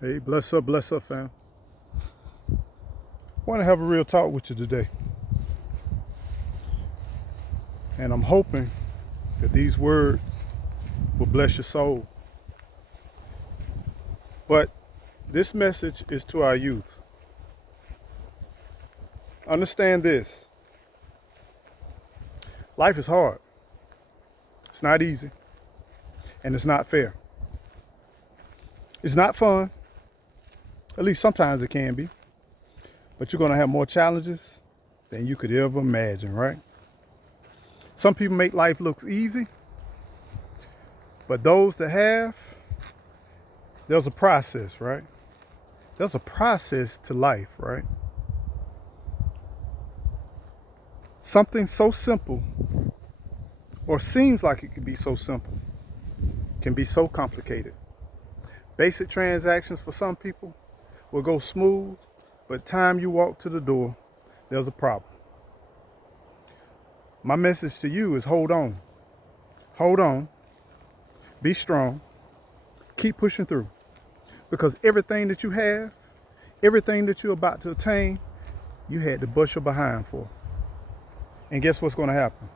Hey, bless up, fam. Want to have a real talk with you today, and I'm hoping that these words will bless your soul. But this message is to our youth. Understand this: life is hard. It's not easy, and it's not fair. It's not fun. At least sometimes it can be. But you're gonna have more challenges than you could ever imagine, right? Some people make life look easy, but those that have, there's a process, right? There's a process to life, right? Something so simple, or seems like it could be so simple, can be so complicated. Basic transactions for some people will go smooth, but time you walk to the door, there's a problem. My message to you is hold on, be strong, keep pushing through, because everything that you have, everything that you're about to attain, you had to bust your behind for. And guess what's going to happen?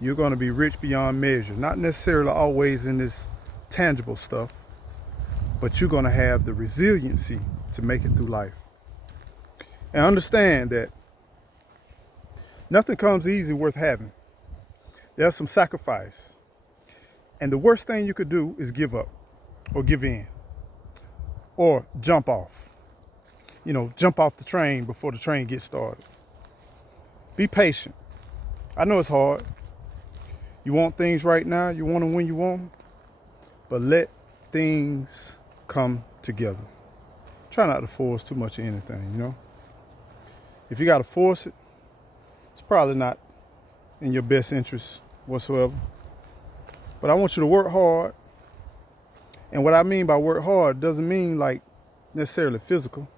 You're going to be rich beyond measure, not necessarily always in this tangible stuff, but you're going to have the resiliency to make it through life. And understand that nothing comes easy worth having. There's some sacrifice. And the worst thing you could do is give up or give in or jump off. Jump off the train before the train gets started. Be patient. I know it's hard. You want things right now, you want them when you want them, but let things come together. Try not to force too much of anything. If you got to force it, it's probably not in your best interest whatsoever. But I want you to work hard. And what I mean by work hard doesn't mean like necessarily physical,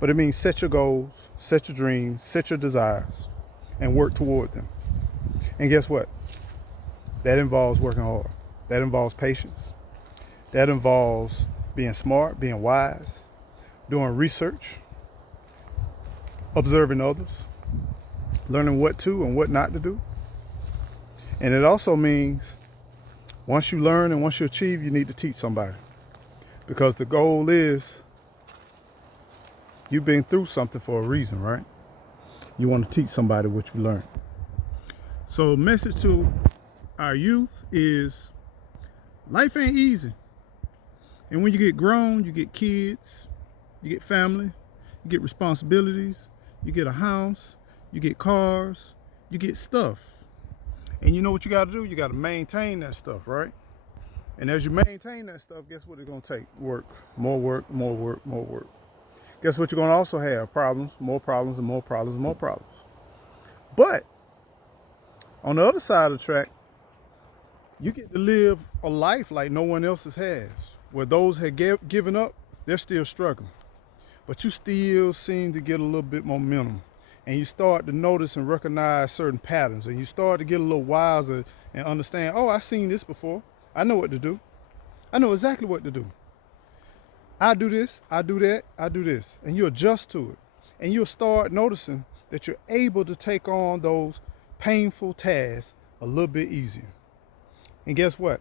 but it means set your goals, set your dreams, set your desires, and work toward them. And guess what? That involves working hard. That involves patience. That involves being smart, being wise, doing research, observing others, learning what to and what not to do. And it also means once you learn and once you achieve, you need to teach somebody. Because the goal is you've been through something for a reason, right? You want to teach somebody what you learned. So, message to our youth is life ain't easy. And when you get grown, you get kids, you get family, you get responsibilities, you get a house, you get cars, you get stuff. And you know what you got to do? You got to maintain that stuff, right? And as you maintain that stuff, guess what it's going to take? Work, more work, more work, more work. Guess what you're going to also have? Problems, and more problems, and more problems. But on the other side of the track, you get to live a life like no one else's has. Where those had given up, they're still struggling. But you still seem to get a little bit momentum. And you start to notice and recognize certain patterns. And you start to get a little wiser and understand, oh, I've seen this before. I know what to do. I know exactly what to do. I do this, I do that, I do this. And you adjust to it. And you'll start noticing that you're able to take on those painful tasks a little bit easier. And guess what?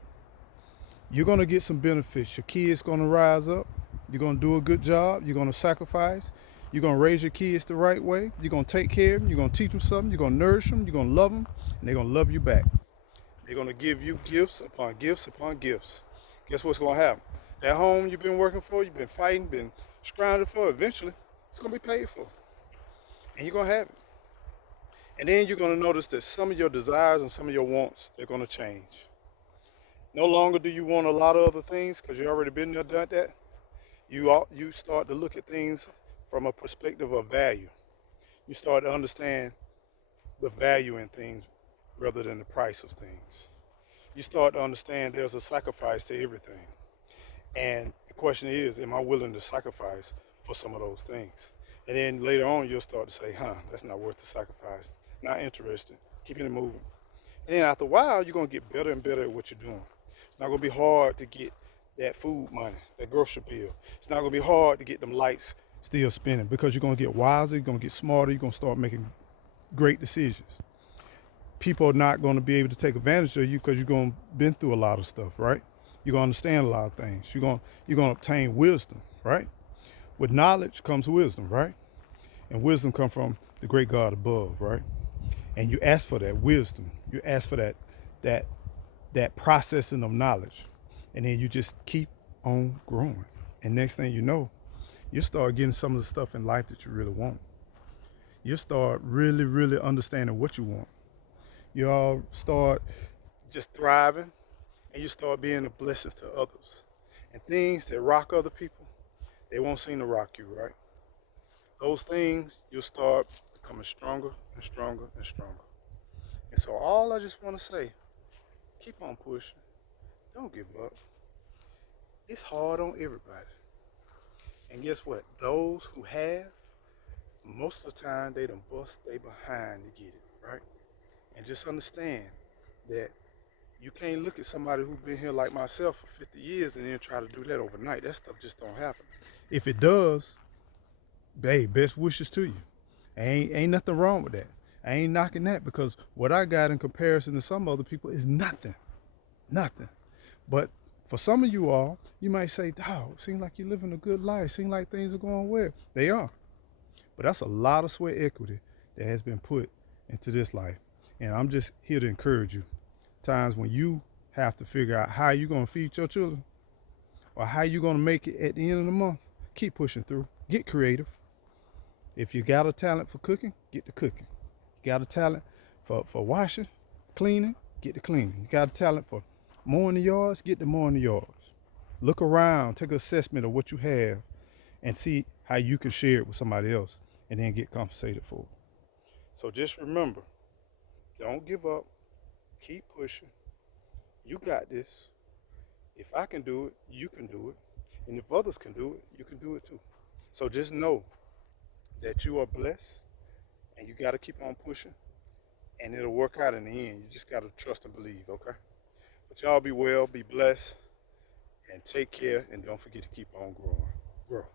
You're going to get some benefits. Your kids going to rise up. You're going to do a good job. You're going to sacrifice. You're going to raise your kids the right way. You're going to take care of them. You're going to teach them something. You're going to nourish them. You're going to love them. And they're going to love you back. They're going to give you gifts upon gifts upon gifts. Guess what's going to happen? That home you've been working for, you've been fighting, been scrounging for, eventually, it's going to be paid for. And you're going to have it. And then you're going to notice that some of your desires and some of your wants, they're going to change. No longer do you want a lot of other things because you've already been there, done that. You start to look at things from a perspective of value. You start to understand the value in things rather than the price of things. You start to understand there's a sacrifice to everything. And the question is, am I willing to sacrifice for some of those things? And then later on, you'll start to say, that's not worth the sacrifice. Not interested. Keeping it moving. And then after a while, you're going to get better and better at what you're doing. It's not going to be hard to get that food money, that grocery bill. It's not gonna be hard to get them lights still spinning because you're gonna get wiser, you're gonna get smarter, you're gonna start making great decisions. People are not gonna be able to take advantage of you because you're gonna been through a lot of stuff, right? You're gonna understand a lot of things. You're gonna obtain wisdom, right? With knowledge comes wisdom, right? And wisdom comes from the great God above, right? And you ask for that wisdom. You ask for that processing of knowledge. And then you just keep on growing. And next thing you know, you start getting some of the stuff in life that you really want. You start really, really understanding what you want. You all start just thriving, and you start being a blessing to others. And things that rock other people, they won't seem to rock you, right? Those things, you'll start becoming stronger and stronger and stronger. And so all I just want to say, keep on pushing. Don't give up. It's hard on everybody. And guess what? Those who have, most of the time, they done bust they behind to get it, right? And just understand that you can't look at somebody who's been here like myself for 50 years and then try to do that overnight. That stuff just don't happen. If it does, hey, best wishes to you. Ain't nothing wrong with that. I ain't knocking that because what I got in comparison to some other people is nothing. Nothing. But for some of you all, you might say, dog, seems like you're living a good life. Seems like things are going well. They are. But that's a lot of sweat equity that has been put into this life. And I'm just here to encourage you. Times when you have to figure out how you're going to feed your children or how you're going to make it at the end of the month, keep pushing through. Get creative. If you got a talent for cooking, get to cooking. You got a talent for washing, cleaning, get to cleaning. You got a talent for mowing the yards, get to mowing the yards. Look around, take an assessment of what you have and see how you can share it with somebody else and then get compensated for it. So just remember, don't give up. Keep pushing. You got this. If I can do it, you can do it. And if others can do it, you can do it too. So just know that you are blessed and you got to keep on pushing and it'll work out in the end. You just got to trust and believe, okay? But y'all be well, be blessed, and take care, and don't forget to keep on growing. Grow.